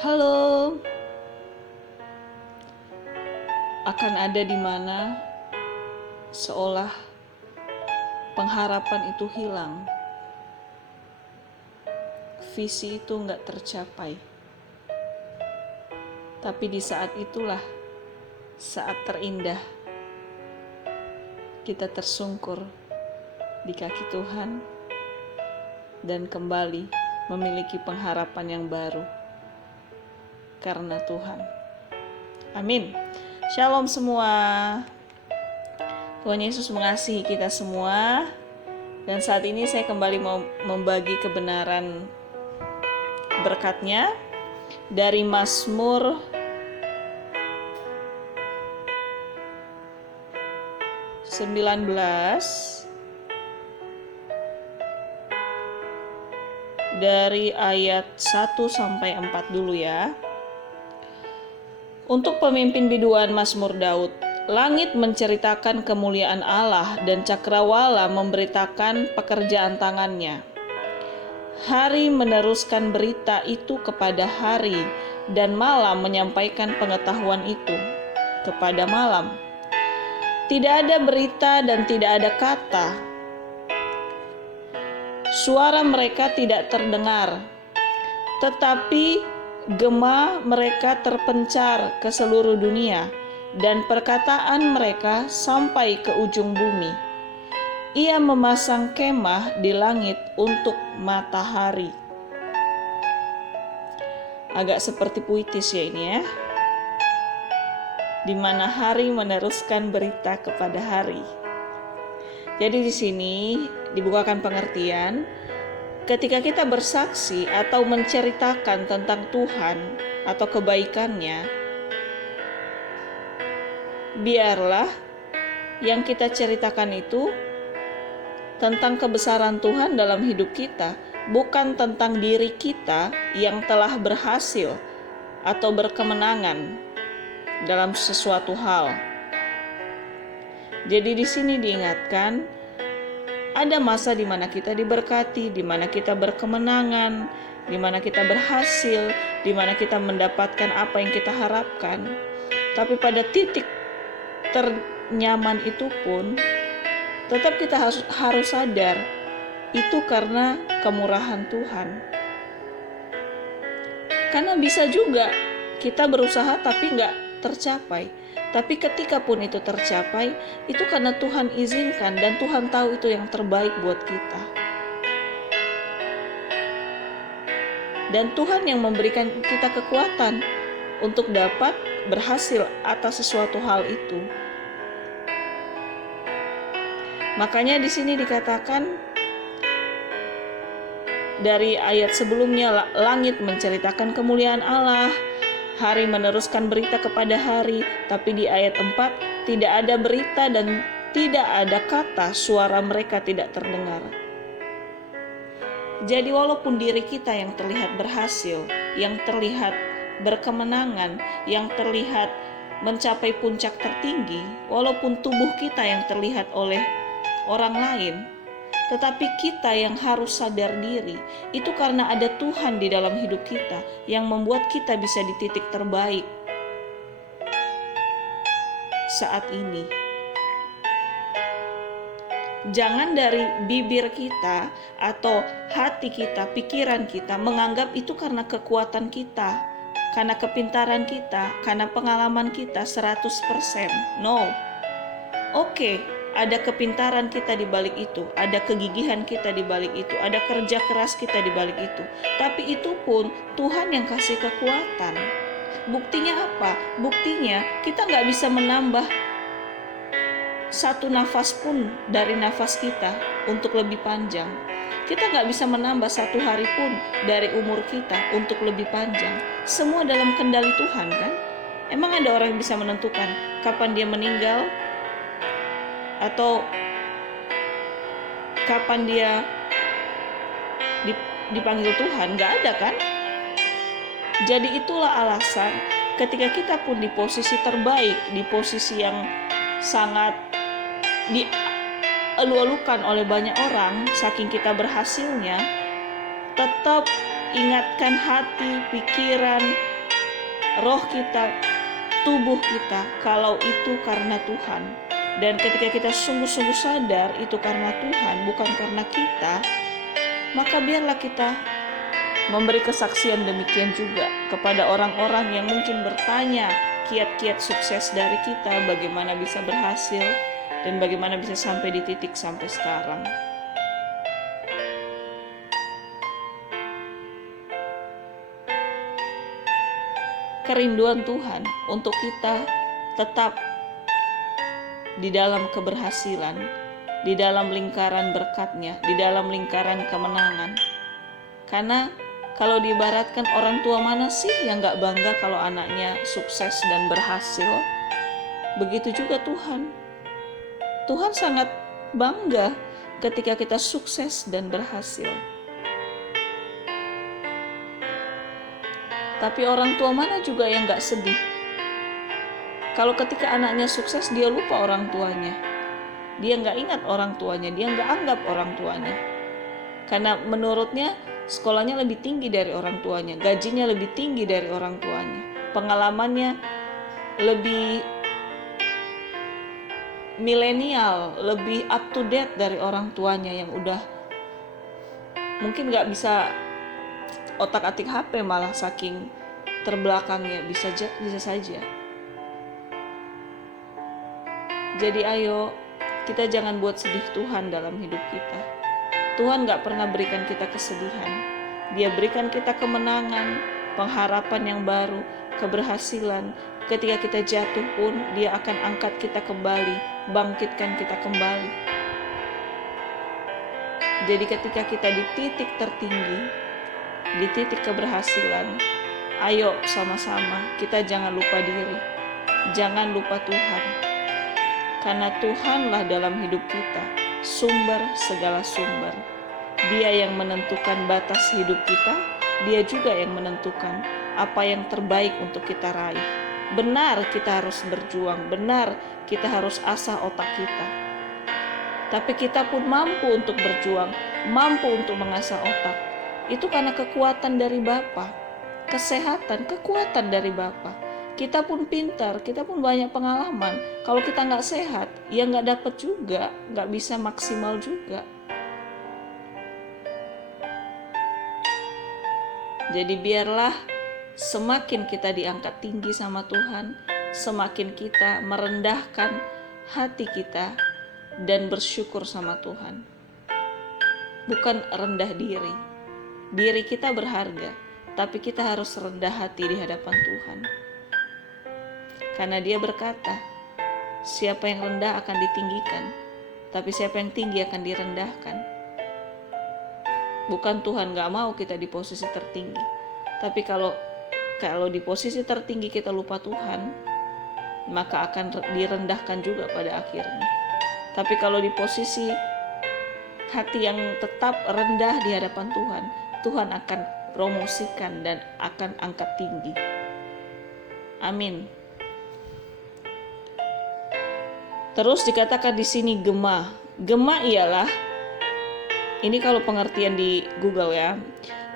Halo, akan ada di mana seolah pengharapan itu hilang, visi itu nggak tercapai. Tapi di saat itulah saat terindah, kita tersungkur di kaki Tuhan dan kembali memiliki pengharapan yang baru karena Tuhan. Amin. Shalom semua. Tuhan Yesus mengasihi kita semua. Dan saat ini saya kembali mau membagi kebenaran berkat-Nya dari Mazmur 19 dari ayat 1 sampai 4 dulu ya. Untuk pemimpin biduan Mazmur Daud, langit menceritakan kemuliaan Allah dan cakrawala memberitakan pekerjaan tangannya. Hari meneruskan berita itu kepada hari, dan malam menyampaikan pengetahuan itu kepada malam. Tidak ada berita dan tidak ada kata. Suara mereka tidak terdengar, tetapi gema mereka terpencar ke seluruh dunia, dan perkataan mereka sampai ke ujung bumi. Ia memasang kemah di langit untuk matahari. Agak seperti puitis ya ini ya, di mana hari meneruskan berita kepada hari. Jadi di sini dibukakan pengertian, ketika kita bersaksi atau menceritakan tentang Tuhan atau kebaikan-Nya, biarlah yang kita ceritakan itu tentang kebesaran Tuhan dalam hidup kita, bukan tentang diri kita yang telah berhasil atau berkemenangan dalam sesuatu hal. Jadi di sini diingatkan, ada masa di mana kita diberkati, di mana kita berkemenangan, di mana kita berhasil, di mana kita mendapatkan apa yang kita harapkan. Tapi pada titik ternyaman itu pun, tetap kita harus sadar, itu karena kemurahan Tuhan. Karena bisa juga kita berusaha tapi nggak tercapai. Tapi ketika pun itu tercapai, itu karena Tuhan izinkan dan Tuhan tahu itu yang terbaik buat kita. Dan Tuhan yang memberikan kita kekuatan untuk dapat berhasil atas sesuatu hal itu. Makanya di sini dikatakan dari ayat sebelumnya, langit menceritakan kemuliaan Allah, hari meneruskan berita kepada hari, tapi di ayat 4 tidak ada berita dan tidak ada kata, suara mereka tidak terdengar. Jadi walaupun diri kita yang terlihat berhasil, yang terlihat berkemenangan, yang terlihat mencapai puncak tertinggi, walaupun tubuh kita yang terlihat oleh orang lain, tetapi kita yang harus sadar diri, itu karena ada Tuhan di dalam hidup kita yang membuat kita bisa di titik terbaik saat ini. Jangan dari bibir kita atau hati kita, pikiran kita menganggap itu karena kekuatan kita, karena kepintaran kita, karena pengalaman kita 100%. No. Oke, ada kepintaran kita di balik itu, ada kegigihan kita di balik itu, ada kerja keras kita di balik itu. Tapi itu pun Tuhan yang kasih kekuatan. Buktinya apa? Buktinya kita nggak bisa menambah satu nafas pun dari nafas kita untuk lebih panjang. Kita nggak bisa menambah satu hari pun dari umur kita untuk lebih panjang. Semua dalam kendali Tuhan kan? Emang ada orang yang bisa menentukan kapan dia meninggal? Atau kapan dia dipanggil Tuhan? Gak ada kan? Jadi itulah alasan ketika kita pun di posisi terbaik, di posisi yang sangat dielu-elukan oleh banyak orang, saking kita berhasilnya, tetap ingatkan hati, pikiran, roh kita, tubuh kita, kalau itu karena Tuhan. Dan ketika kita sungguh-sungguh sadar itu karena Tuhan, bukan karena kita, maka biarlah kita memberi kesaksian demikian juga kepada orang-orang yang mungkin bertanya kiat-kiat sukses dari kita, bagaimana bisa berhasil dan bagaimana bisa sampai di titik sampai sekarang. Kerinduan Tuhan untuk kita tetap di dalam keberhasilan, di dalam lingkaran berkat-Nya, di dalam lingkaran kemenangan. Karena kalau diibaratkan, orang tua mana sih yang gak bangga kalau anaknya sukses dan berhasil? Begitu juga Tuhan. Tuhan sangat bangga ketika kita sukses dan berhasil. Tapi orang tua mana juga yang gak sedih kalau ketika anaknya sukses dia lupa orang tuanya. Dia gak ingat orang tuanya, dia gak anggap orang tuanya. Karena menurutnya sekolahnya lebih tinggi dari orang tuanya, gajinya lebih tinggi dari orang tuanya, pengalamannya lebih milenial, lebih up to date dari orang tuanya yang udah mungkin gak bisa otak-atik HP, malah saking terbelakangnya bisa saja. Jadi ayo kita jangan buat sedih Tuhan dalam hidup kita. Tuhan gak pernah berikan kita kesedihan. Dia berikan kita kemenangan, pengharapan yang baru, keberhasilan. Ketika kita jatuh pun Dia akan angkat kita kembali, bangkitkan kita kembali. Jadi ketika kita di titik tertinggi, di titik keberhasilan, ayo sama-sama kita jangan lupa diri, jangan lupa Tuhan. Karena Tuhanlah dalam hidup kita sumber segala sumber. Dia yang menentukan batas hidup kita, Dia juga yang menentukan apa yang terbaik untuk kita raih. Benar kita harus berjuang, benar kita harus asah otak kita. Tapi kita pun mampu untuk berjuang, mampu untuk mengasah otak. Itu karena kekuatan dari Bapa, kesehatan, kekuatan dari Bapa. Kita pun pintar, kita pun banyak pengalaman. Kalau kita nggak sehat, ya nggak dapat juga, nggak bisa maksimal juga. Jadi biarlah semakin kita diangkat tinggi sama Tuhan, semakin kita merendahkan hati kita dan bersyukur sama Tuhan. Bukan rendah diri. Diri kita berharga, tapi kita harus rendah hati di hadapan Tuhan. Karena Dia berkata, siapa yang rendah akan ditinggikan, tapi siapa yang tinggi akan direndahkan. Bukan Tuhan gak mau kita di posisi tertinggi, tapi kalau di posisi tertinggi kita lupa Tuhan, maka akan direndahkan juga pada akhirnya. Tapi kalau di posisi hati yang tetap rendah di hadapan Tuhan, Tuhan akan promosikan dan akan angkat tinggi. Amin. Terus dikatakan di sini gema. Gema ialah, ini kalau pengertian di Google ya,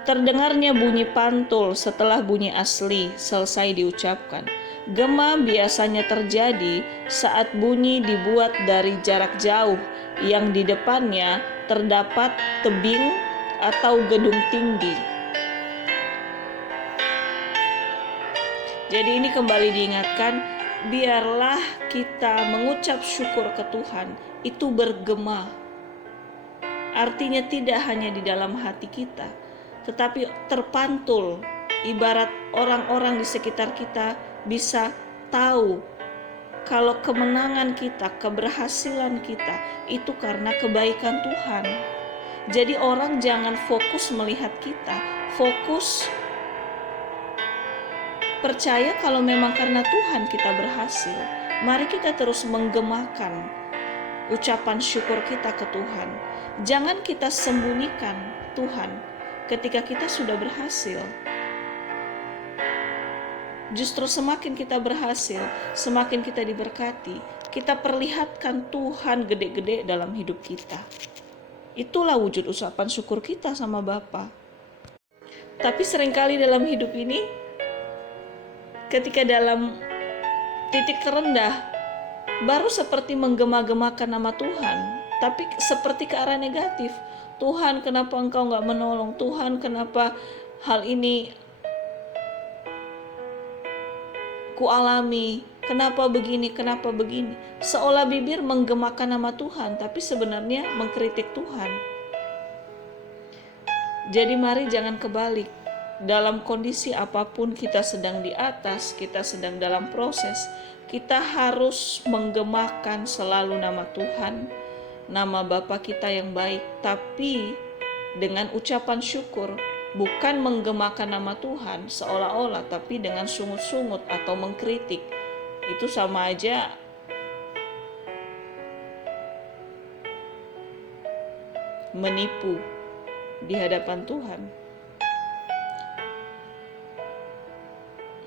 terdengarnya bunyi pantul setelah bunyi asli selesai diucapkan. Gema biasanya terjadi saat bunyi dibuat dari jarak jauh yang di depannya terdapat tebing atau gedung tinggi. Jadi ini kembali diingatkan, biarlah kita mengucap syukur ke Tuhan itu bergema. Artinya tidak hanya di dalam hati kita, tetapi terpantul, ibarat orang-orang di sekitar kita bisa tahu kalau kemenangan kita, keberhasilan kita itu karena kebaikan Tuhan. Jadi orang jangan fokus melihat kita, fokus percaya kalau memang karena Tuhan kita berhasil. Mari kita terus menggemakan ucapan syukur kita ke Tuhan. Jangan kita sembunyikan Tuhan ketika kita sudah berhasil. Justru semakin kita berhasil, semakin kita diberkati, kita perlihatkan Tuhan gede-gede dalam hidup kita. Itulah wujud ucapan syukur kita sama Bapa. Tapi seringkali dalam hidup ini, ketika dalam titik terendah baru seperti menggema-gemakan nama Tuhan, tapi seperti ke arah negatif. Tuhan, kenapa Engkau nggak menolong? Tuhan, kenapa hal ini ku alami? Kenapa begini? Kenapa begini? Seolah bibir menggemakan nama Tuhan, tapi sebenarnya mengkritik Tuhan. Jadi mari jangan kebalik. Dalam kondisi apapun kita sedang di atas, kita sedang dalam proses, kita harus menggemakan selalu nama Tuhan, nama Bapa kita yang baik, tapi dengan ucapan syukur, bukan menggemakan nama Tuhan seolah-olah, tapi dengan sungut-sungut atau mengkritik. Itu sama aja menipu di hadapan Tuhan,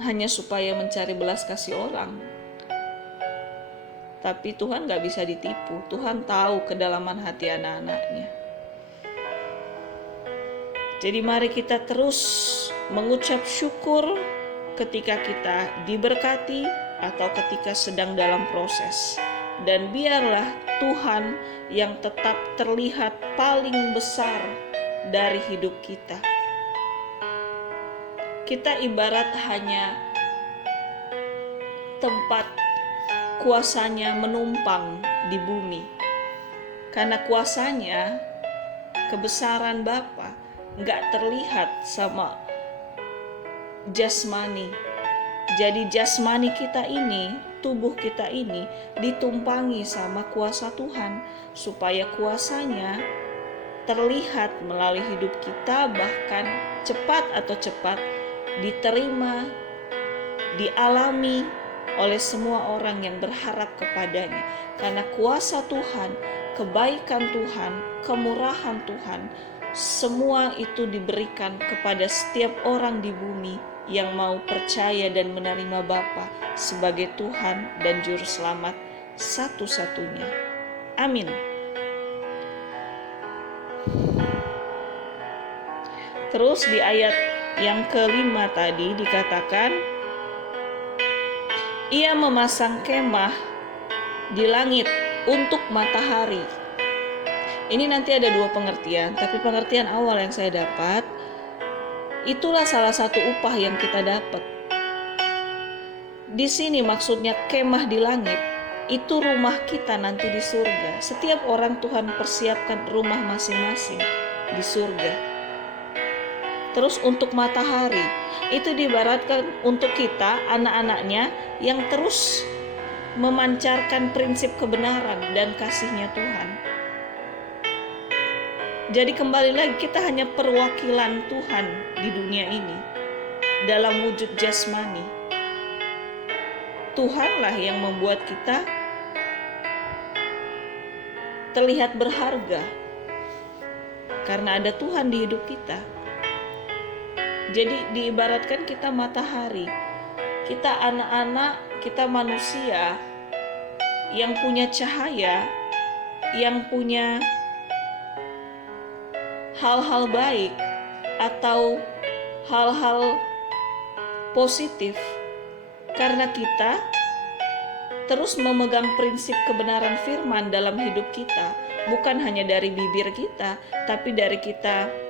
hanya supaya mencari belas kasih orang. Tapi Tuhan gak bisa ditipu. Tuhan tahu kedalaman hati anak-anaknya. Jadi mari kita terus mengucap syukur ketika kita diberkati atau ketika sedang dalam proses. Dan biarlah Tuhan yang tetap terlihat paling besar dari hidup kita. Kita ibarat hanya tempat kuasanya menumpang di bumi. Karena kuasanya, kebesaran Bapa nggak terlihat sama jasmani. Jadi jasmani kita ini, tubuh kita ini ditumpangi sama kuasa Tuhan, supaya kuasanya terlihat melalui hidup kita, bahkan cepat atau cepat diterima, dialami oleh semua orang yang berharap kepadanya. Karena kuasa Tuhan, kebaikan Tuhan, kemurahan Tuhan, semua itu diberikan kepada setiap orang di bumi yang mau percaya dan menerima Bapa sebagai Tuhan dan Juru Selamat satu-satunya. Amin. Terus di ayat yang kelima tadi dikatakan, Ia memasang kemah di langit untuk matahari. Ini nanti ada dua pengertian, tapi pengertian awal yang saya dapat, itulah salah satu upah yang kita dapat. Di sini maksudnya kemah di langit, itu rumah kita nanti di surga. Setiap orang Tuhan persiapkan rumah masing-masing di surga. Terus untuk matahari, itu diibaratkan untuk kita, anak-anaknya, yang terus memancarkan prinsip kebenaran dan kasih-Nya Tuhan. Jadi kembali lagi, kita hanya perwakilan Tuhan di dunia ini dalam wujud jasmani. Tuhanlah yang membuat kita terlihat berharga karena ada Tuhan di hidup kita. Jadi diibaratkan kita matahari, kita anak-anak, kita manusia yang punya cahaya, yang punya hal-hal baik atau hal-hal positif, karena kita terus memegang prinsip kebenaran firman dalam hidup kita, bukan hanya dari bibir kita, tapi dari kita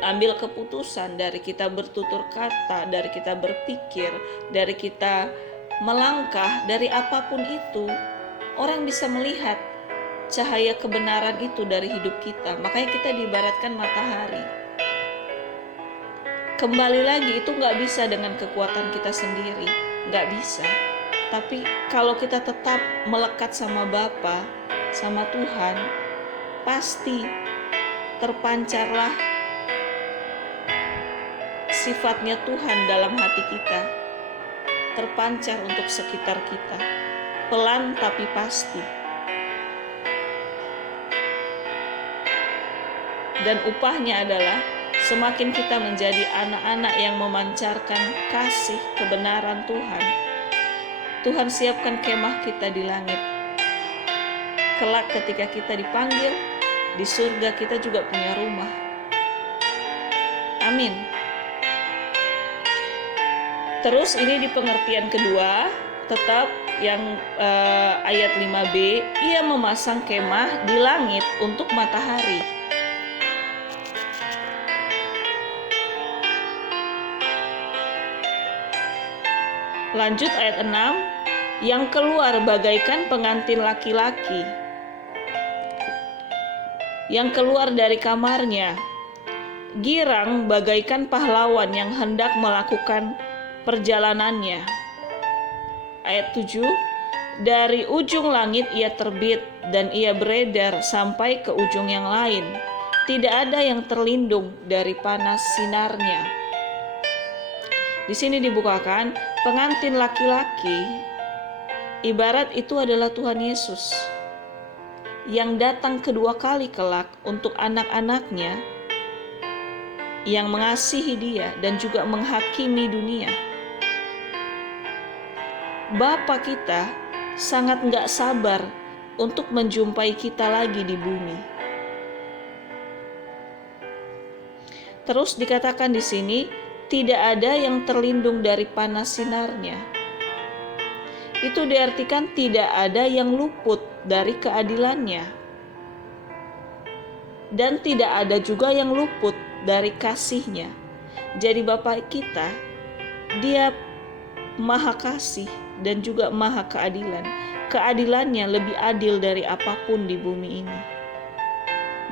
ambil keputusan, dari kita bertutur kata, dari kita berpikir, dari kita melangkah, dari apapun itu, orang bisa melihat cahaya kebenaran itu dari hidup kita. Makanya kita diibaratkan matahari. Kembali lagi, itu gak bisa dengan kekuatan kita sendiri, gak bisa. Tapi kalau kita tetap melekat sama Bapa, sama Tuhan, pasti terpancarlah sifatnya Tuhan dalam hati kita, terpancar untuk sekitar kita, pelan tapi pasti. Dan upahnya adalah semakin kita menjadi anak-anak yang memancarkan kasih kebenaran Tuhan, Tuhan siapkan kemah kita di langit. Kelak ketika kita dipanggil, di surga kita juga punya rumah. Amin. Terus ini di pengertian kedua, tetap yang ayat 5b, ia memasang kemah di langit untuk matahari. Lanjut ayat 6, yang keluar bagaikan pengantin laki-laki, yang keluar dari kamarnya, girang bagaikan pahlawan yang hendak melakukan perjalanannya. Ayat 7, dari ujung langit ia terbit dan ia beredar sampai ke ujung yang lain. Tidak ada yang terlindung dari panas sinarnya. Di sini dibukakan pengantin laki-laki, ibarat itu adalah Tuhan Yesus yang datang kedua kali kelak untuk anak-anaknya yang mengasihi Dia dan juga menghakimi dunia. Bapa kita sangat gak sabar untuk menjumpai kita lagi di bumi. Terus dikatakan di sini, tidak ada yang terlindung dari panas sinarnya. Itu diartikan tidak ada yang luput dari keadilannya. Dan tidak ada juga yang luput dari kasihnya. Jadi Bapa kita, Dia maha kasih dan juga maha keadilan. Keadilannya lebih adil dari apapun di bumi ini.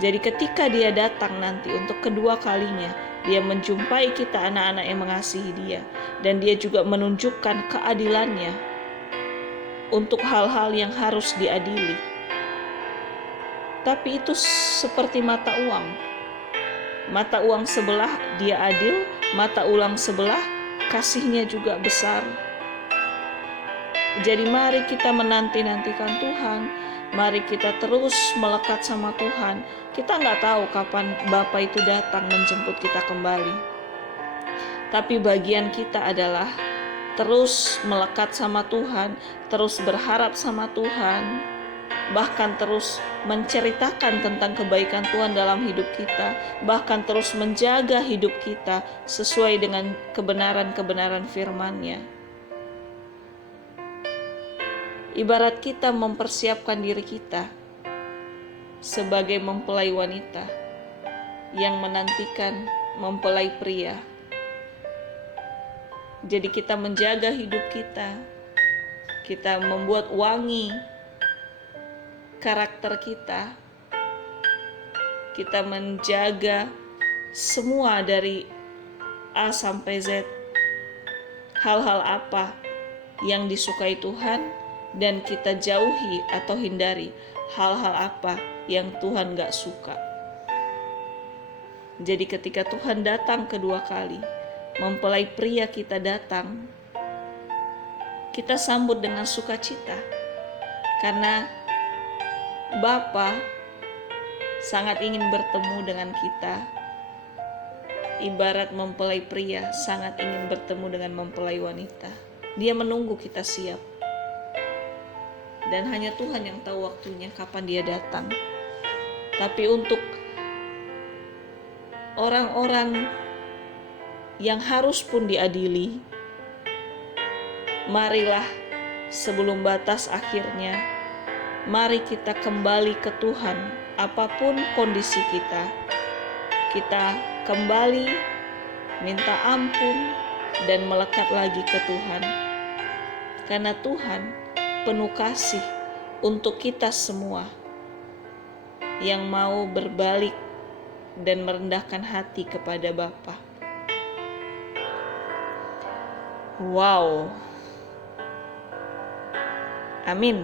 Jadi ketika Dia datang nanti untuk kedua kalinya, Dia menjumpai kita anak-anak yang mengasihi Dia. Dan Dia juga menunjukkan keadilannya untuk hal-hal yang harus diadili. Tapi itu seperti mata uang. Mata uang sebelah Dia adil, mata uang sebelah kasihnya juga besar. Jadi mari kita menanti-nantikan Tuhan. Mari kita terus melekat sama Tuhan. Kita nggak tahu kapan Bapa itu datang menjemput kita kembali. Tapi bagian kita adalah terus melekat sama Tuhan, terus berharap sama Tuhan, bahkan terus menceritakan tentang kebaikan Tuhan dalam hidup kita, bahkan terus menjaga hidup kita sesuai dengan kebenaran-kebenaran firman-Nya. Ibarat kita mempersiapkan diri kita sebagai mempelai wanita yang menantikan mempelai pria. Jadi kita menjaga hidup kita, kita membuat wangi karakter kita, kita menjaga semua dari A sampai Z, hal-hal apa yang disukai Tuhan, dan kita jauhi atau hindari hal-hal apa yang Tuhan gak suka. Jadi ketika Tuhan datang kedua kali, mempelai pria kita datang, kita sambut dengan sukacita. Karena Bapa sangat ingin bertemu dengan kita. Ibarat mempelai pria sangat ingin bertemu dengan mempelai wanita. Dia menunggu kita siap. Dan hanya Tuhan yang tahu waktunya kapan Dia datang. Tapi untuk orang-orang yang harus pun diadili, marilah sebelum batas akhirnya, mari kita kembali ke Tuhan. Apapun kondisi kita kembali minta ampun dan melekat lagi ke Tuhan. Karena Tuhan penuh kasih untuk kita semua yang mau berbalik dan merendahkan hati kepada Bapa. Wow. Amin.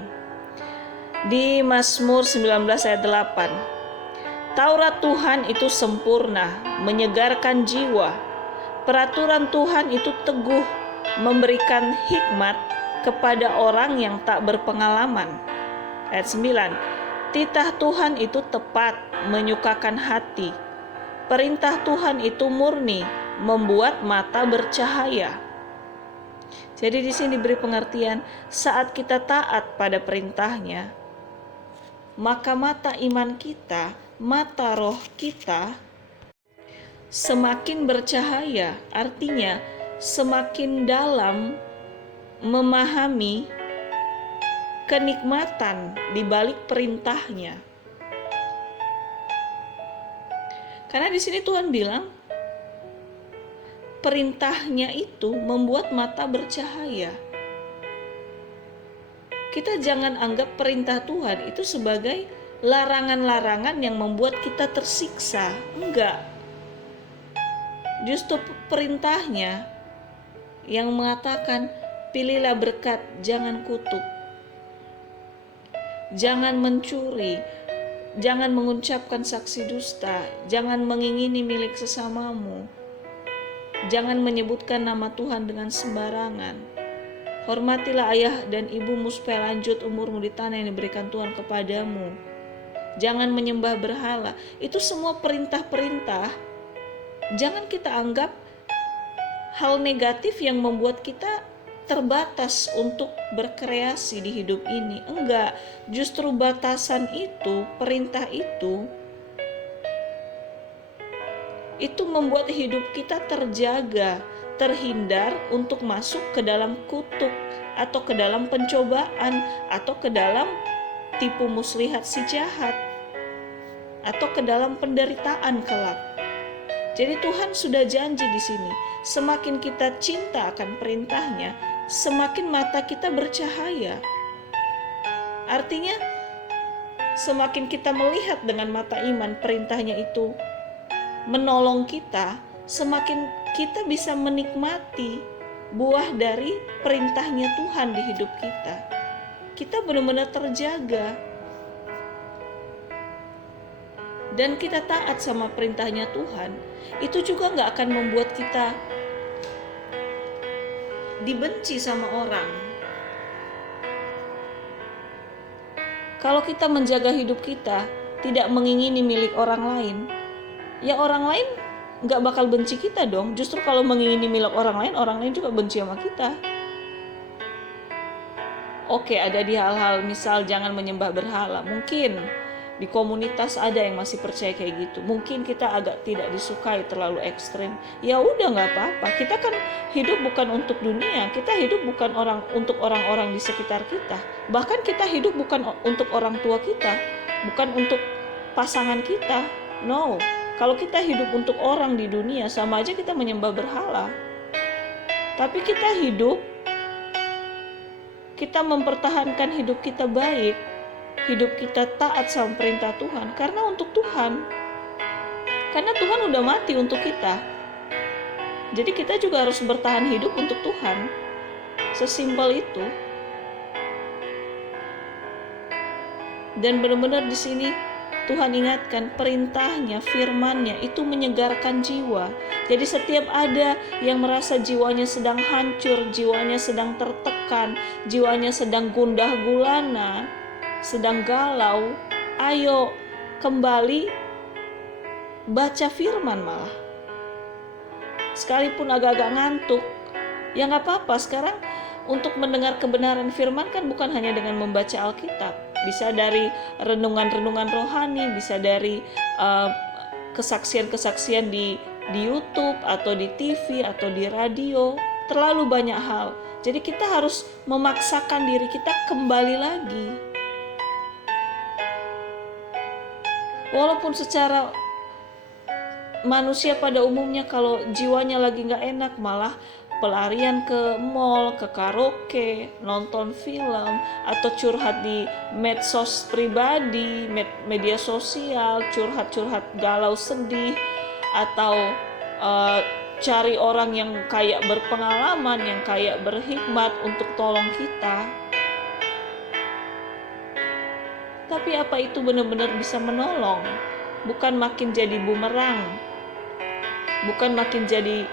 Di Mazmur 19 ayat 8. Taurat Tuhan itu sempurna, menyegarkan jiwa. Peraturan Tuhan itu teguh, memberikan hikmat kepada orang yang tak berpengalaman. Ayat 9. Titah Tuhan itu tepat, menyukakan hati. Perintah Tuhan itu murni, membuat mata bercahaya. Jadi di sini diberi pengertian, saat kita taat pada perintahnya, maka mata iman kita, mata roh kita semakin bercahaya. Artinya semakin dalam memahami kenikmatan di balik perintahnya. Karena di sini Tuhan bilang, perintahnya itu membuat mata bercahaya. Kita jangan anggap perintah Tuhan itu sebagai larangan-larangan yang membuat kita tersiksa. Enggak. Justru perintahnya yang mengatakan, pilihlah berkat, jangan kutuk. Jangan mencuri, jangan mengucapkan saksi dusta, jangan mengingini milik sesamamu. Jangan menyebutkan nama Tuhan dengan sembarangan. Hormatilah ayah dan ibumu supaya lanjut umurmu di tanah yang diberikan Tuhan kepadamu. Jangan menyembah berhala. Itu semua perintah-perintah. Jangan kita anggap hal negatif yang membuat kita terbatas untuk berkreasi di hidup ini. Enggak, justru batasan itu, perintah itu membuat hidup kita terjaga, terhindar untuk masuk ke dalam kutuk, atau ke dalam pencobaan, atau ke dalam tipu muslihat si jahat, atau ke dalam penderitaan kelak. Jadi Tuhan sudah janji di sini, semakin kita cinta akan perintahnya, semakin mata kita bercahaya. Artinya, semakin kita melihat dengan mata iman perintahnya itu menolong kita, semakin kita bisa menikmati buah dari perintahnya Tuhan di hidup kita. Kita benar-benar terjaga. Dan kita taat sama perintahnya Tuhan, itu juga gak akan membuat kita dibenci sama orang. Kalau kita menjaga hidup kita, tidak mengingini milik orang lain, ya orang lain gak bakal benci kita dong. Justru kalau mengingini milik orang lain juga benci sama kita. Oke, ada di hal-hal misal jangan menyembah berhala. Mungkin di komunitas ada yang masih percaya kayak gitu. Mungkin kita agak tidak disukai, terlalu ekstrim. Ya udah gak apa-apa. Kita kan hidup bukan untuk dunia. Kita hidup bukan untuk orang-orang di sekitar kita. Bahkan kita hidup bukan untuk orang tua kita. Bukan untuk pasangan kita. No. Kalau kita hidup untuk orang di dunia, sama aja kita menyembah berhala. Tapi kita hidup, kita mempertahankan hidup kita baik, hidup kita taat sama perintah Tuhan, karena untuk Tuhan. Karena Tuhan udah mati untuk kita. Jadi kita juga harus bertahan hidup untuk Tuhan. Sesimpel itu. Dan benar-benar di sini Tuhan ingatkan perintahnya, firman-Nya itu menyegarkan jiwa. Jadi setiap ada yang merasa jiwanya sedang hancur, jiwanya sedang tertekan, jiwanya sedang gundah gulana, sedang galau, ayo kembali baca firman malah. Sekalipun agak-agak ngantuk, ya gak apa-apa. Sekarang untuk mendengar kebenaran firman kan bukan hanya dengan membaca Alkitab. Bisa dari renungan-renungan rohani, bisa dari kesaksian-kesaksian di YouTube atau di TV atau di radio. Terlalu banyak hal. Jadi kita harus memaksakan diri kita kembali lagi. Walaupun secara manusia pada umumnya kalau jiwanya lagi gak enak malah pelarian ke mall, ke karaoke, nonton film, atau curhat di medsos pribadi, media sosial, curhat-curhat galau sedih, atau cari orang yang kayak berpengalaman, yang kayak berhikmat untuk tolong kita. Tapi apa itu benar-benar bisa menolong? Bukan makin jadi bumerang, bukan makin jadi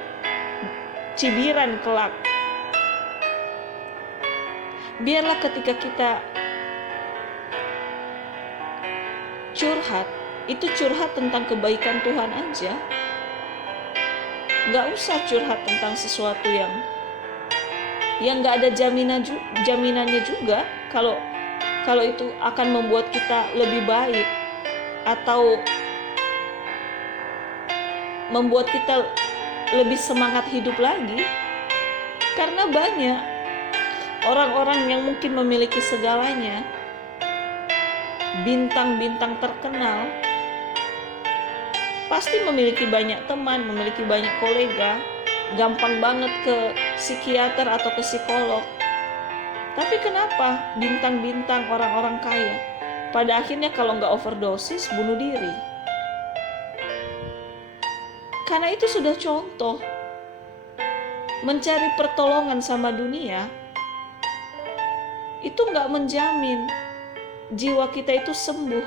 cibiran kelak. Biarlah ketika kita curhat, itu curhat tentang kebaikan Tuhan aja. Gak usah curhat tentang sesuatu yang gak ada jaminannya juga kalau itu akan membuat kita lebih baik atau membuat kita lebih semangat hidup lagi. Karena banyak orang-orang yang mungkin memiliki segalanya, bintang-bintang terkenal, pasti memiliki banyak teman, memiliki banyak kolega, gampang banget ke psikiater atau ke psikolog. Tapi kenapa bintang-bintang orang-orang kaya pada akhirnya kalau nggak overdosis bunuh diri? Karena itu sudah contoh. Mencari pertolongan sama dunia itu nggak menjamin jiwa kita itu sembuh.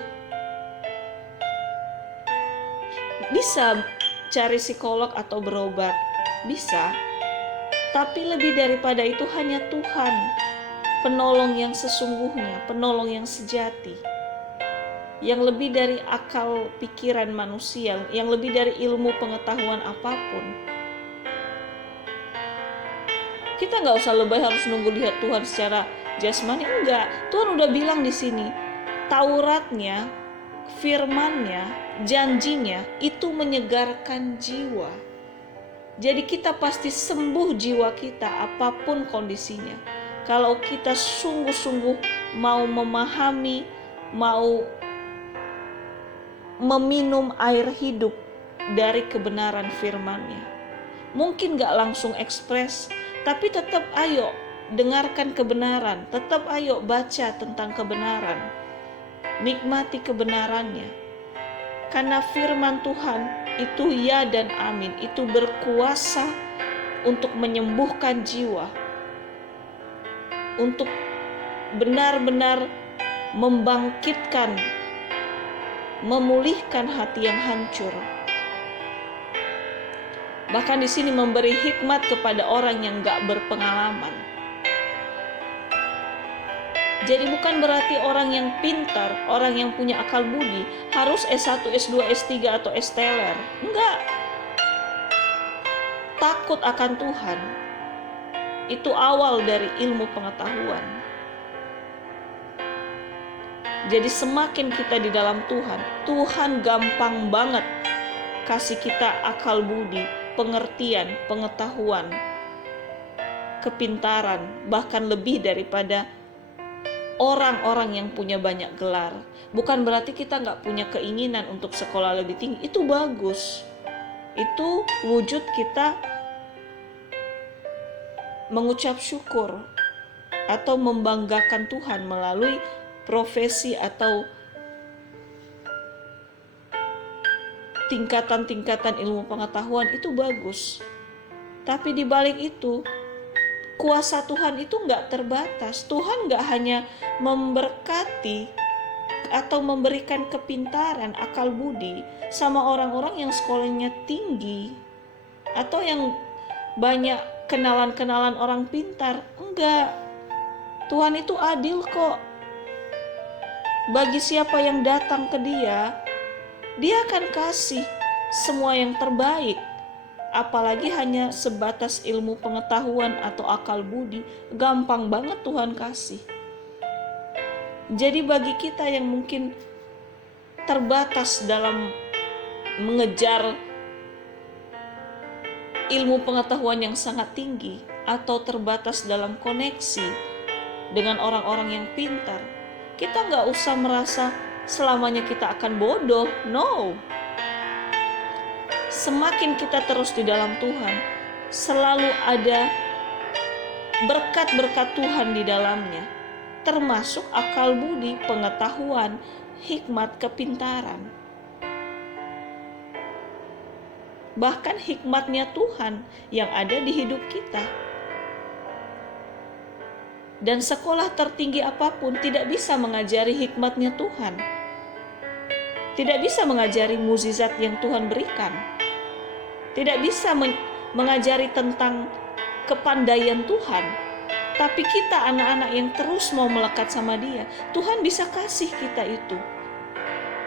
Bisa cari psikolog atau berobat, bisa. Tapi lebih daripada itu hanya Tuhan, penolong yang sesungguhnya, penolong yang sejati, yang lebih dari akal pikiran manusia, yang lebih dari ilmu pengetahuan apapun. Kita nggak usah lebay harus nunggu lihat Tuhan secara jasmani, enggak. Tuhan udah bilang di sini, Tauratnya, firman-Nya, janjinya itu menyegarkan jiwa. Jadi kita pasti sembuh jiwa kita apapun kondisinya. Kalau kita sungguh-sungguh mau memahami, mau meminum air hidup dari kebenaran firman-Nya. Mungkin gak langsung ekspres, tapi tetap ayo dengarkan kebenaran, tetap ayo baca tentang kebenaran, nikmati kebenarannya. Karena firman Tuhan itu ya dan amin, itu berkuasa untuk menyembuhkan jiwa, untuk benar-benar membangkitkan, memulihkan hati yang hancur. Bahkan di sini memberi hikmat kepada orang yang gak berpengalaman. Jadi bukan berarti orang yang pintar, orang yang punya akal budi harus S1, S2, S3 atau S-teler. Enggak. Takut akan Tuhan itu awal dari ilmu pengetahuan. Jadi semakin kita di dalam Tuhan, Tuhan gampang banget kasih kita akal budi, pengertian, pengetahuan, kepintaran, bahkan lebih daripada orang-orang yang punya banyak gelar. Bukan berarti kita gak punya keinginan untuk sekolah lebih tinggi, itu bagus. Itu wujud kita mengucap syukur atau membanggakan Tuhan melalui profesi atau tingkatan-tingkatan ilmu pengetahuan, itu bagus. Tapi di balik itu, kuasa Tuhan itu gak terbatas. Tuhan gak hanya memberkati atau memberikan kepintaran, akal budi sama orang-orang yang sekolahnya tinggi atau yang banyak kenalan-kenalan orang pintar. Enggak. Tuhan itu adil kok. Bagi siapa yang datang ke Dia, Dia akan kasih semua yang terbaik. Apalagi hanya sebatas ilmu pengetahuan atau akal budi, gampang banget Tuhan kasih. Jadi bagi kita yang mungkin terbatas dalam mengejar ilmu pengetahuan yang sangat tinggi, atau terbatas dalam koneksi dengan orang-orang yang pintar, kita gak usah merasa selamanya kita akan bodoh. No. Semakin kita terus di dalam Tuhan, selalu ada berkat-berkat Tuhan di dalamnya, termasuk akal budi, pengetahuan, hikmat, kepintaran. Bahkan hikmatnya Tuhan yang ada di hidup kita. Dan sekolah tertinggi apapun tidak bisa mengajari hikmatnya Tuhan. Tidak bisa mengajari mukjizat yang Tuhan berikan. Tidak bisa mengajari tentang kepandaian Tuhan. Tapi kita anak-anak yang terus mau melekat sama Dia, Tuhan bisa kasih kita itu.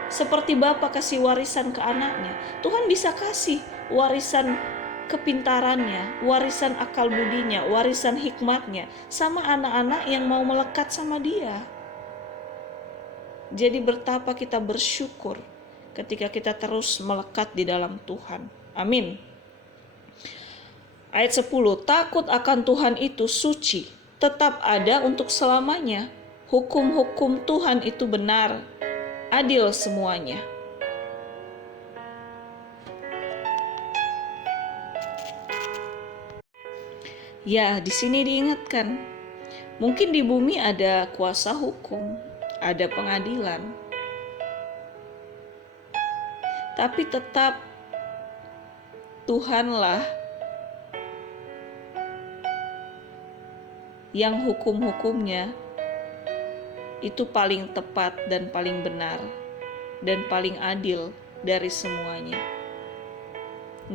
Seperti Bapa kasih warisan ke anaknya, Tuhan bisa kasih warisan kepintarannya, warisan akal budinya, warisan hikmatnya sama anak-anak yang mau melekat sama Dia. Jadi betapa kita bersyukur ketika kita terus melekat di dalam Tuhan. Amin. Ayat 10, takut akan Tuhan itu suci, tetap ada untuk selamanya. Hukum-hukum Tuhan itu benar, adil semuanya. Ya, di sini diingatkan, mungkin di bumi ada kuasa hukum, ada pengadilan, tapi tetap Tuhanlah yang hukum-hukumnya itu paling tepat dan paling benar dan paling adil dari semuanya.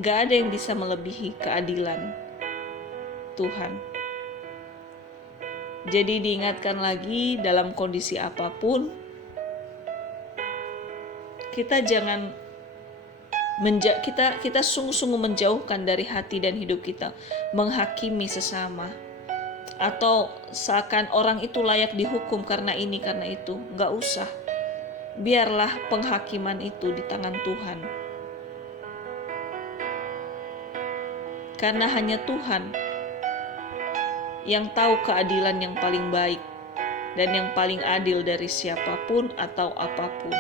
Gak ada yang bisa melebihi keadilan Tuhan. Jadi diingatkan lagi, dalam kondisi apapun kita jangan kita sungguh-sungguh menjauhkan dari hati dan hidup kita menghakimi sesama, atau seakan orang itu layak dihukum karena ini karena itu. Gak usah. Biarlah penghakiman itu di tangan Tuhan, karena hanya Tuhan yang tahu keadilan yang paling baik dan yang paling adil dari siapapun atau apapun.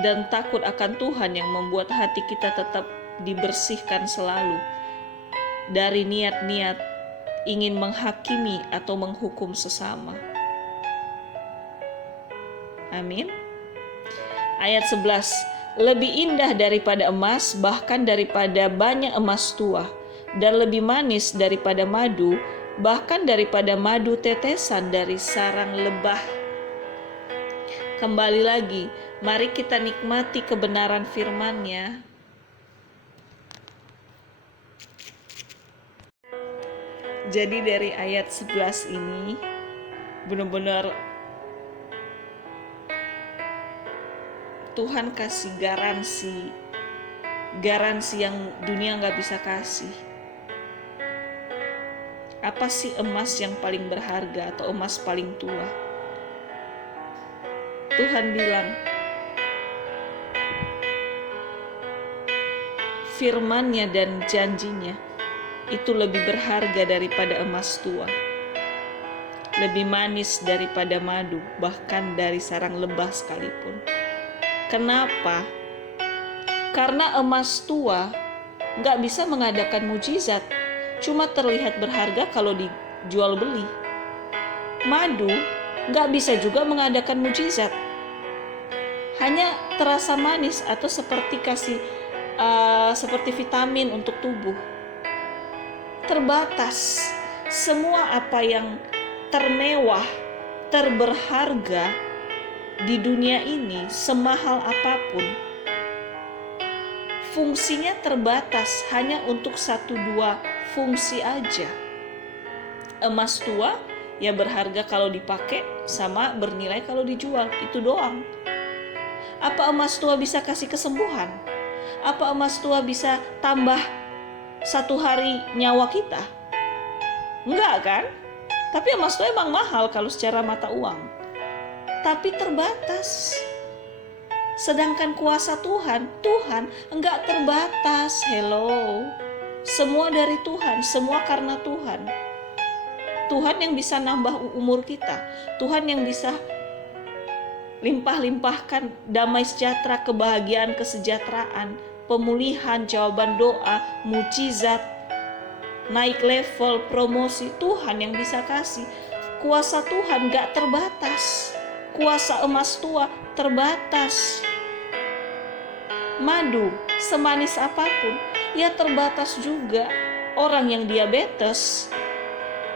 Dan takut akan Tuhan yang membuat hati kita tetap dibersihkan selalu dari niat-niat ingin menghakimi atau menghukum sesama. Amin. Ayat 11, lebih indah daripada emas, bahkan daripada banyak emas tua, dan lebih manis daripada madu, bahkan daripada madu tetesan dari sarang lebah. Kembali lagi, mari kita nikmati kebenaran firman-Nya. Jadi dari ayat 11 ini benar-benar Tuhan kasih garansi yang dunia gak bisa kasih. Apa sih emas yang paling berharga atau emas paling tua? Tuhan bilang, firman-Nya dan janjinya itu lebih berharga daripada emas tua, lebih manis daripada madu, bahkan dari sarang lebah sekalipun. Kenapa? Karena emas tua gak bisa mengadakan mujizat, cuma terlihat berharga kalau dijual beli. Madu gak bisa juga mengadakan mujizat, hanya terasa manis atau seperti seperti vitamin untuk tubuh. Terbatas. Semua apa yang termewah, terberharga di dunia ini, semahal apapun, fungsinya terbatas hanya untuk 1-2 fungsi aja. Emas tua ya berharga kalau dipakai, sama bernilai kalau dijual, itu doang. Apa emas tua bisa kasih kesembuhan? Apa emas tua bisa tambah 1 hari nyawa kita? Enggak kan? Tapi emas tua emang mahal kalau secara mata uang, tapi terbatas. Sedangkan kuasa Tuhan enggak terbatas. Hello, semua dari Tuhan, semua karena Tuhan. Tuhan yang bisa nambah umur kita, Tuhan yang bisa limpah-limpahkan damai sejahtera, kebahagiaan, kesejahteraan, pemulihan, jawaban doa, mujizat, naik level, promosi. Tuhan yang bisa kasih. Kuasa Tuhan gak terbatas. Kuasa emas tua terbatas. Madu semanis apapun ya terbatas juga. Orang yang diabetes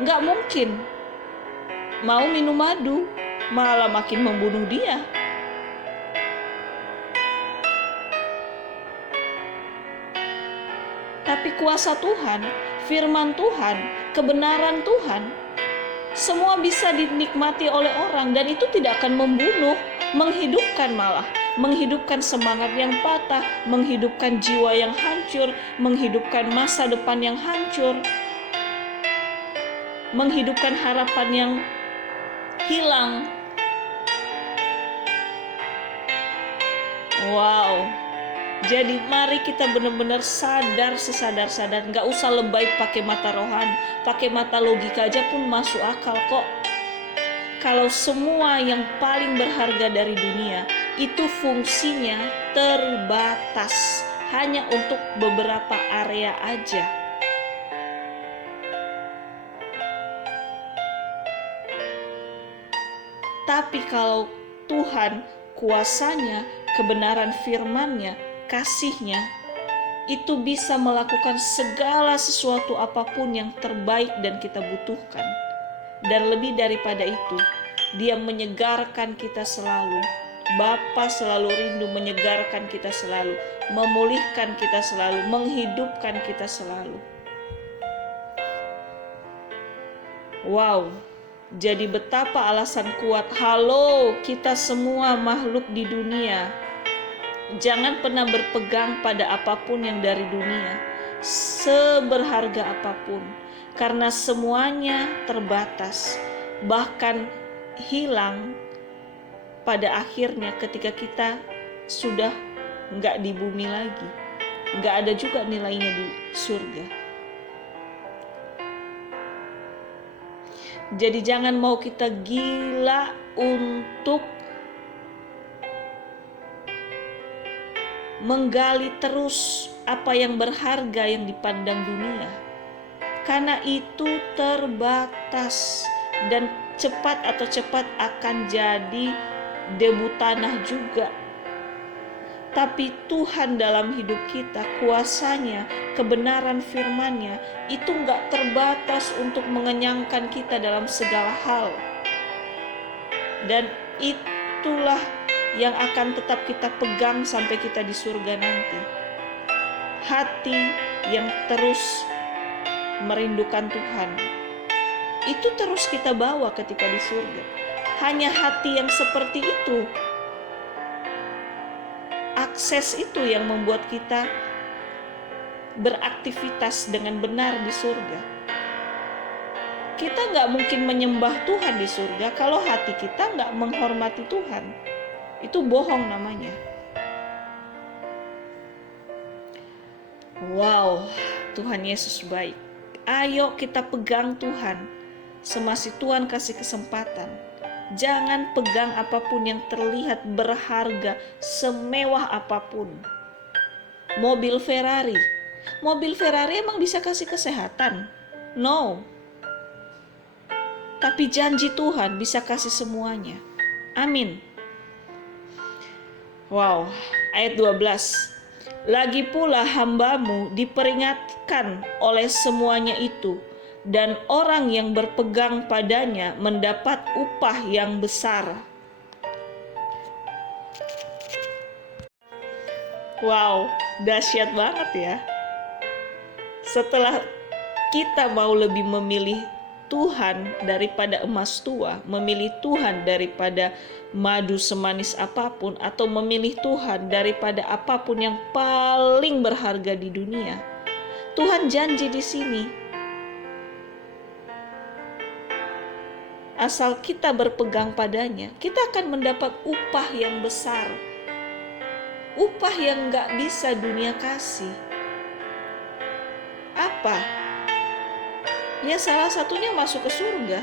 gak mungkin mau minum madu, malah makin membunuh dia. Tapi kuasa Tuhan, firman Tuhan, kebenaran Tuhan, semua bisa dinikmati oleh orang, dan itu tidak akan membunuh, menghidupkan, malah menghidupkan semangat yang patah, menghidupkan jiwa yang hancur, menghidupkan masa depan yang hancur, menghidupkan harapan yang hilang. Wow. Jadi mari kita benar-benar sadar sesadar-sadar, nggak usah lebay pakai mata rohani, pakai mata logika aja pun masuk akal kok. Kalau semua yang paling berharga dari dunia itu fungsinya terbatas, hanya untuk beberapa area aja. Tapi kalau Tuhan, kuasanya, kebenaran firman-Nya, kasih-Nya, itu bisa melakukan segala sesuatu apapun yang terbaik dan kita butuhkan. Dan lebih daripada itu, Dia menyegarkan kita selalu. Bapa selalu rindu menyegarkan kita selalu, memulihkan kita selalu, menghidupkan kita selalu. Wow, jadi betapa alasan kuat. Halo, kita semua makhluk di dunia. Jangan pernah berpegang pada apapun yang dari dunia, seberharga apapun, karena semuanya terbatas, bahkan hilang pada akhirnya ketika kita sudah nggak di bumi lagi, nggak ada juga nilainya di surga. Jadi jangan mau kita gila untuk menggali terus apa yang berharga yang dipandang dunia, karena itu terbatas dan cepat atau cepat akan jadi debu tanah juga. Tapi Tuhan dalam hidup kita, kuasanya, kebenaran firman-Nya itu gak terbatas untuk mengenyangkan kita dalam segala hal. Dan itulah yang akan tetap kita pegang sampai kita di surga nanti. Hati yang terus merindukan Tuhan, itu terus kita bawa ketika di surga. Hanya hati yang seperti itu, akses itu yang membuat kita beraktivitas dengan benar di surga. Kita gak mungkin menyembah Tuhan di surga kalau hati kita gak menghormati Tuhan. Itu bohong namanya. Wow, Tuhan Yesus baik. Ayo kita pegang Tuhan semasih Tuhan kasih kesempatan. Jangan pegang apapun yang terlihat berharga, semewah apapun. Mobil Ferrari emang bisa kasih kesehatan? No. Tapi janji Tuhan bisa kasih semuanya. Amin. Wow, ayat 12. Lagi pula hamba-Mu diperingatkan oleh semuanya itu, dan orang yang berpegang padanya mendapat upah yang besar. Wow, dahsyat banget ya. Setelah kita mau lebih memilih Tuhan daripada emas tua, memilih Tuhan daripada madu semanis apapun, atau memilih Tuhan daripada apapun yang paling berharga di dunia, Tuhan janji di sini, asal kita berpegang padanya, kita akan mendapat upah yang besar, upah yang gak bisa dunia kasih. Apa? Ya salah satunya masuk ke surga.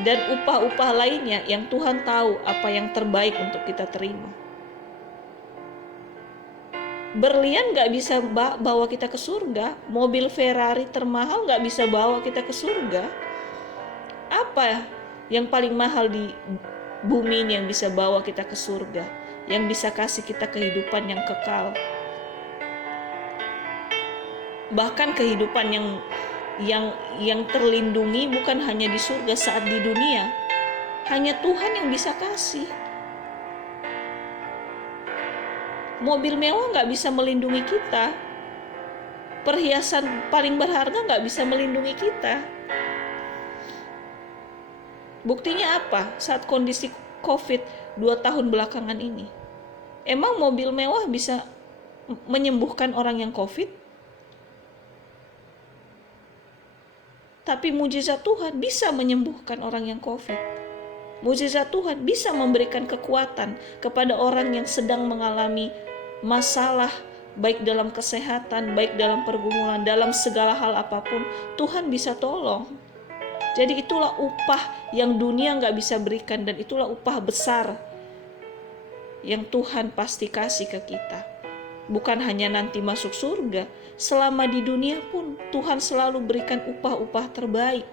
Dan upah-upah lainnya yang Tuhan tahu apa yang terbaik untuk kita terima. Berlian gak bisa bawa kita ke surga. Mobil Ferrari termahal gak bisa bawa kita ke surga. Apa yang paling mahal di bumi ini yang bisa bawa kita ke surga, yang bisa kasih kita kehidupan yang kekal? Bahkan kehidupan yang terlindungi bukan hanya di surga saat di dunia. Hanya Tuhan yang bisa kasih. Mobil mewah gak bisa melindungi kita. Perhiasan paling berharga gak bisa melindungi kita. Buktinya apa? Saat kondisi COVID 2 tahun belakangan ini, emang mobil mewah bisa menyembuhkan orang yang COVID? Tapi mujizat Tuhan bisa menyembuhkan orang yang COVID. Mukjizat Tuhan bisa memberikan kekuatan kepada orang yang sedang mengalami masalah, baik dalam kesehatan, baik dalam pergumulan, dalam segala hal apapun, Tuhan bisa tolong. Jadi itulah upah yang dunia gak bisa berikan, dan itulah upah besar yang Tuhan pasti kasih ke kita. Bukan hanya nanti masuk surga, selama di dunia pun Tuhan selalu berikan upah-upah terbaik.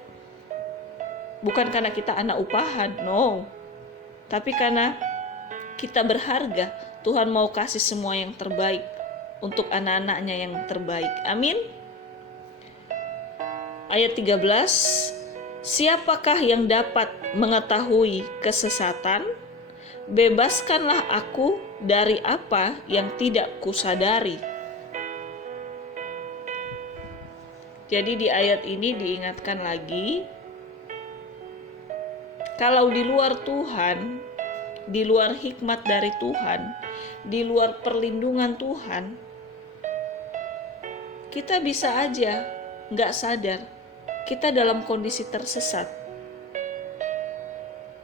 Bukan karena kita anak upahan, no. Tapi karena kita berharga, Tuhan mau kasih semua yang terbaik untuk anak-anaknya yang terbaik. Amin. Ayat 13, siapakah yang dapat mengetahui kesesatan? Bebaskanlah aku dari apa yang tidak kusadari. Jadi di ayat ini diingatkan lagi, kalau di luar Tuhan, di luar hikmat dari Tuhan, di luar perlindungan Tuhan, kita bisa aja gak sadar kita dalam kondisi tersesat.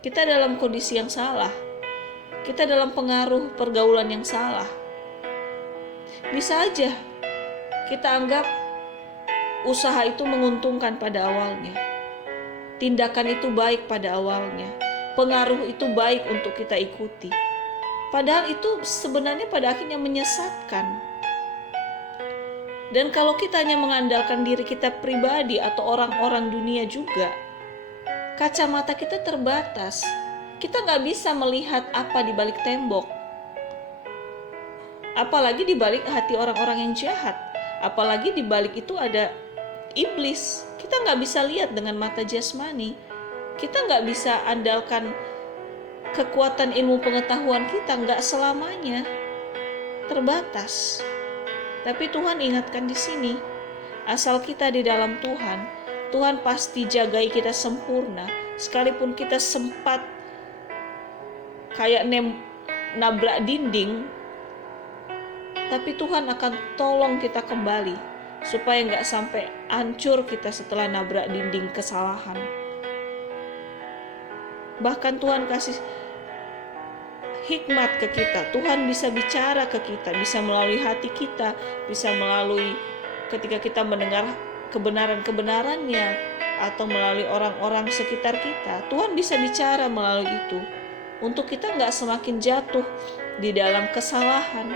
Kita dalam kondisi yang salah. Kita dalam pengaruh pergaulan yang salah. Bisa aja kita anggap usaha itu menguntungkan pada awalnya. Tindakan itu baik pada awalnya. Pengaruh itu baik untuk kita ikuti. Padahal itu sebenarnya pada akhirnya menyesatkan. Dan kalau kita hanya mengandalkan diri kita pribadi atau orang-orang dunia juga, kacamata kita terbatas. Kita gak bisa melihat apa di balik tembok. Apalagi di balik hati orang-orang yang jahat. Apalagi di balik itu ada iblis. Kita gak bisa lihat dengan mata jasmani. Kita gak bisa andalkan kekuatan ilmu pengetahuan kita, gak selamanya. Terbatas. Tapi Tuhan ingatkan di sini, asal kita di dalam Tuhan, Tuhan pasti jagai kita sempurna. Sekalipun kita sempat kayak nabrak dinding, tapi Tuhan akan tolong kita kembali supaya gak sampai hancur kita setelah nabrak dinding kesalahan. Bahkan Tuhan kasih hikmat ke kita. Tuhan bisa bicara ke kita, bisa melalui hati kita, bisa melalui ketika kita mendengar kebenaran-kebenarannya, atau melalui orang-orang sekitar kita. Tuhan bisa bicara melalui itu untuk kita gak semakin jatuh di dalam kesalahan,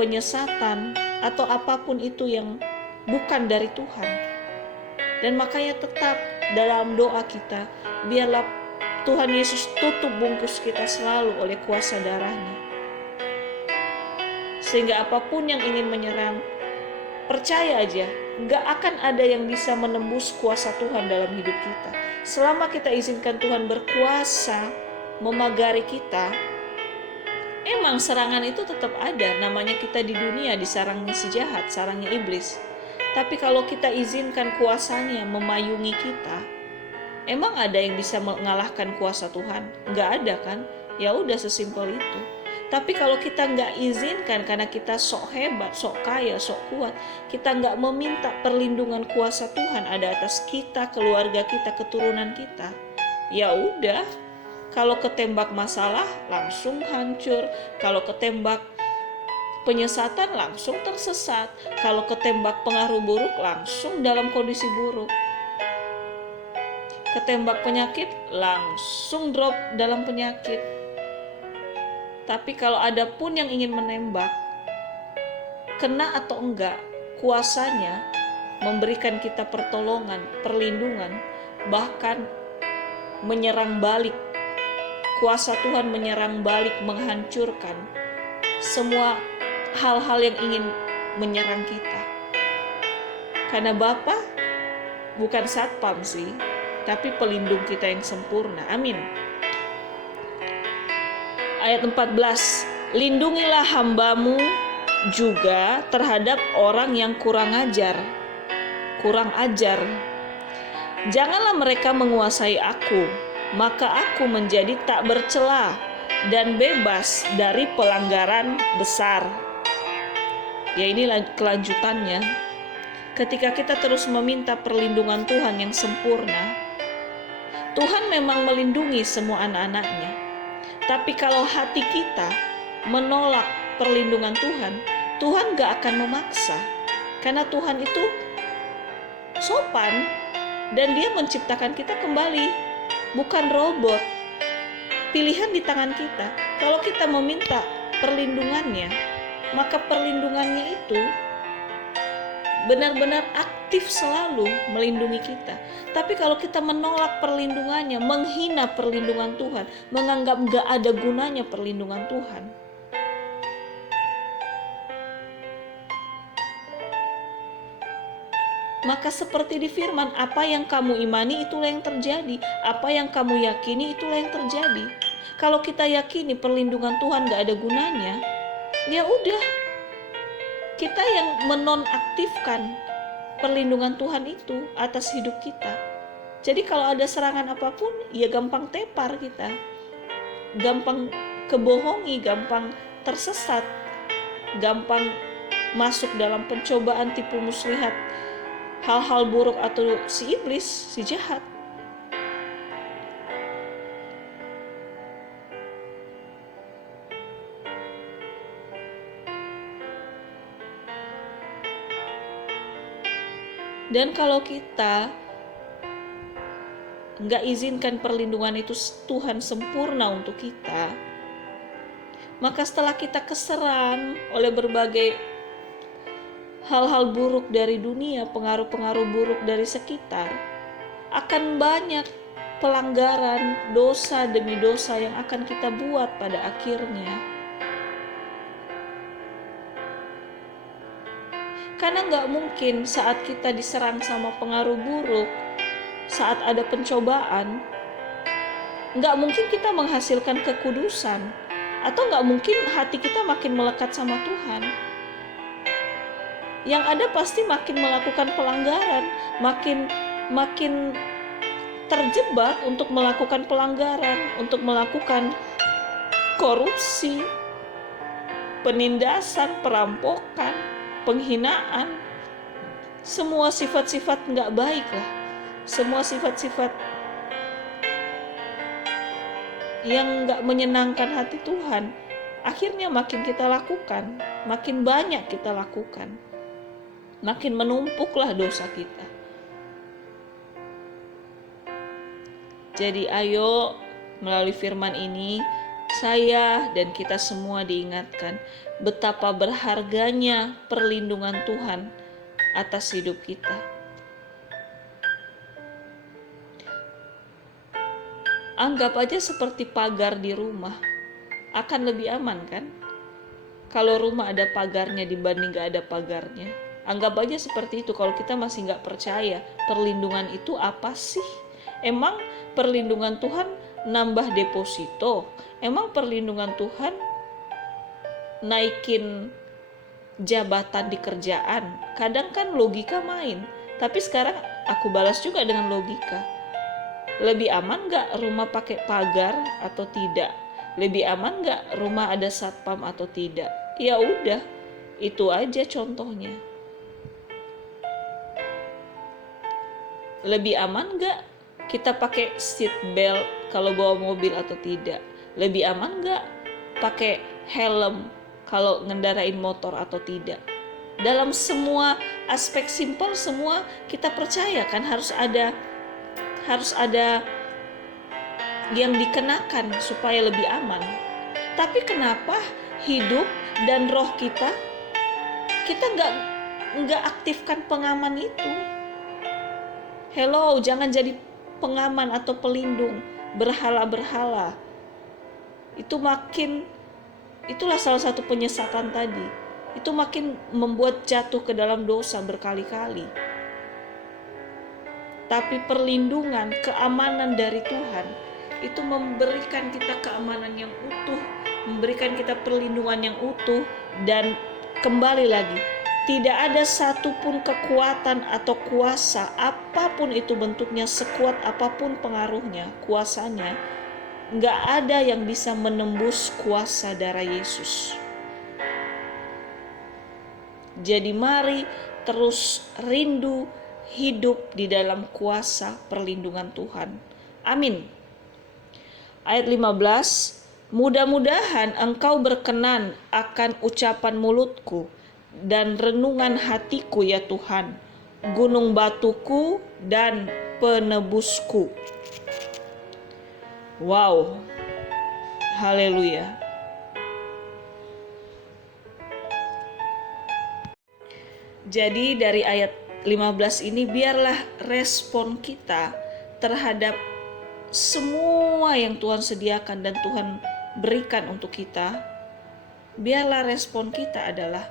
penyesatan, atau apapun itu yang bukan dari Tuhan. Dan makanya tetap dalam doa kita, biarlah Tuhan Yesus tutup bungkus kita selalu oleh kuasa darahnya. Sehingga apapun yang ingin menyerang, percaya aja, gak akan ada yang bisa menembus kuasa Tuhan dalam hidup kita. Selama kita izinkan Tuhan berkuasa memagari kita, emang serangan itu tetap ada. Namanya kita di dunia disarangnya si jahat, sarangnya iblis. Tapi kalau kita izinkan kuasanya memayungi kita, emang ada yang bisa mengalahkan kuasa Tuhan? Nggak ada kan? Ya udah, sesimpel itu. Tapi kalau kita nggak izinkan karena kita sok hebat, sok kaya, sok kuat, kita nggak meminta perlindungan kuasa Tuhan ada atas kita, keluarga kita, keturunan kita, ya udah. Kalau ketembak masalah langsung hancur. Kalau ketembak penyesatan langsung tersesat. Kalau ketembak pengaruh buruk langsung dalam kondisi buruk. Ketembak penyakit langsung drop dalam penyakit. Tapi kalau ada pun yang ingin menembak, kena atau enggak, kuasanya memberikan kita pertolongan, perlindungan, bahkan menyerang balik. Kuasa Tuhan menyerang balik, menghancurkan semua hal-hal yang ingin menyerang kita. Karena Bapa bukan satpam sih, tapi pelindung kita yang sempurna. Amin. Ayat 14, lindungilah hambamu juga terhadap orang yang kurang ajar. Janganlah mereka menguasai aku, maka aku menjadi tak bercela dan bebas dari pelanggaran besar. Ya, ini kelanjutannya. Ketika kita terus meminta perlindungan Tuhan yang sempurna, Tuhan memang melindungi semua anak-anaknya. Tapi kalau hati kita menolak perlindungan Tuhan, Tuhan gak akan memaksa. Karena Tuhan itu sopan dan Dia menciptakan kita kembali, bukan robot. Pilihan di tangan kita. Kalau kita meminta perlindungannya, maka perlindungannya itu benar-benar aktif selalu melindungi kita. Tapi kalau kita menolak perlindungannya, menghina perlindungan Tuhan, menganggap gak ada gunanya perlindungan Tuhan, maka seperti di firman, apa yang kamu imani itulah yang terjadi, apa yang kamu yakini itulah yang terjadi. Kalau kita yakini perlindungan Tuhan gak ada gunanya, ya udah, kita yang menonaktifkan perlindungan Tuhan itu atas hidup kita. Jadi kalau ada serangan apapun, ya gampang tepar kita, gampang kebohongi, gampang tersesat, gampang masuk dalam pencobaan, tipu muslihat, hal-hal buruk atau si iblis, si jahat. Dan kalau kita nggak izinkan perlindungan itu Tuhan sempurna untuk kita, maka setelah kita keserang oleh berbagai hal-hal buruk dari dunia, pengaruh-pengaruh buruk dari sekitar, akan banyak pelanggaran, dosa demi dosa yang akan kita buat pada akhirnya. Karena gak mungkin saat kita diserang sama pengaruh buruk, saat ada pencobaan, gak mungkin kita menghasilkan kekudusan, atau gak mungkin hati kita makin melekat sama Tuhan. Yang ada pasti makin melakukan pelanggaran, makin terjebak untuk melakukan pelanggaran, untuk melakukan korupsi, penindasan, perampokan, penghinaan, semua sifat-sifat nggak baik lah, semua sifat-sifat yang nggak menyenangkan hati Tuhan, akhirnya makin kita lakukan, makin banyak kita lakukan, makin menumpuklah dosa kita. Jadi ayo melalui firman ini, saya dan kita semua diingatkan betapa berharganya perlindungan Tuhan atas hidup kita. Anggap aja seperti pagar di rumah, akan lebih aman kan? Kalau rumah ada pagarnya dibanding gak ada pagarnya. Anggap aja seperti itu. Kalau kita masih gak percaya perlindungan itu apa sih? Emang perlindungan Tuhan nambah deposito? Emang perlindungan Tuhan naikin jabatan di kerjaan? Kadang kan logika main, tapi sekarang aku balas juga dengan logika. Lebih aman gak rumah pakai pagar atau tidak? Lebih aman gak rumah ada satpam atau tidak? Ya udah, itu aja contohnya. Lebih aman gak kita pakai seat belt kalau bawa mobil atau tidak? Lebih aman gak pakai helm kalau ngendarain motor atau tidak? Dalam semua aspek simpel, semua kita percaya kan harus ada yang dikenakan supaya lebih aman. Tapi kenapa hidup dan roh kita nggak aktifkan pengaman itu? Hello, jangan jadi pengaman atau pelindung berhala-berhala. Itulah salah satu penyesatan tadi. Itu makin membuat jatuh ke dalam dosa berkali-kali. Tapi perlindungan, keamanan dari Tuhan itu memberikan kita keamanan yang utuh, memberikan kita perlindungan yang utuh. Dan kembali lagi, tidak ada satupun kekuatan atau kuasa, apapun itu bentuknya, sekuat apapun pengaruhnya, kuasanya, gak ada yang bisa menembus kuasa darah Yesus. Jadi mari terus rindu hidup di dalam kuasa perlindungan Tuhan. Amin. Ayat 15, mudah-mudahan engkau berkenan akan ucapan mulutku dan renungan hatiku ya Tuhan, gunung batuku dan penebusku. Wow, haleluya. Jadi dari ayat 15 ini biarlah respon kita terhadap semua yang Tuhan sediakan dan Tuhan berikan untuk kita, biarlah respon kita adalah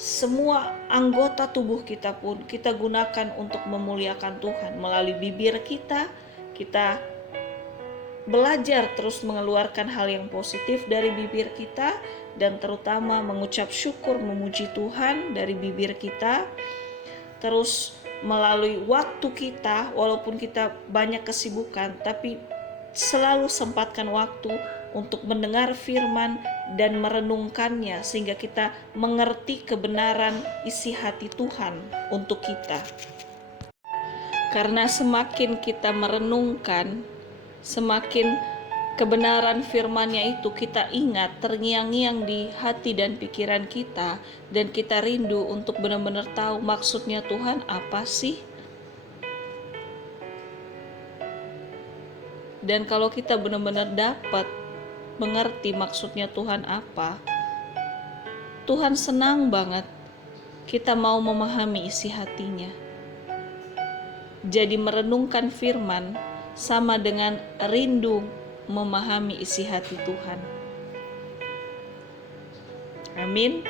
semua anggota tubuh kita pun kita gunakan untuk memuliakan Tuhan. Melalui bibir kita, kita belajar terus mengeluarkan hal yang positif dari bibir kita, dan terutama mengucap syukur memuji Tuhan dari bibir kita. Terus melalui waktu kita, walaupun kita banyak kesibukan, tapi selalu sempatkan waktu untuk mendengar firman dan merenungkannya, sehingga kita mengerti kebenaran isi hati Tuhan untuk kita. Karena semakin kita merenungkan, semakin kebenaran firman-Nya itu kita ingat, terngiang-ngiang di hati dan pikiran kita, dan kita rindu untuk benar-benar tahu maksudnya Tuhan apa sih. Dan kalau kita benar-benar dapat mengerti maksudnya Tuhan apa, Tuhan senang banget kita mau memahami isi hatinya. Jadi merenungkan firman sama dengan rindu memahami isi hati Tuhan. Amin.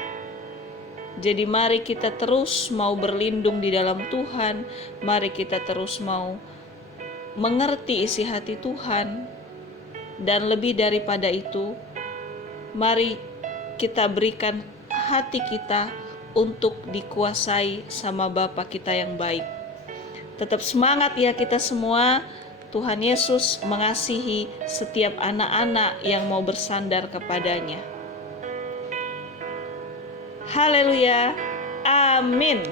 Jadi mari kita terus mau berlindung di dalam Tuhan, mari kita terus mau mengerti isi hati Tuhan, dan lebih daripada itu, mari kita berikan hati kita untuk dikuasai sama Bapa kita yang baik. Tetap semangat ya kita semua. Tuhan Yesus mengasihi setiap anak-anak yang mau bersandar kepadanya. Haleluya. Amin.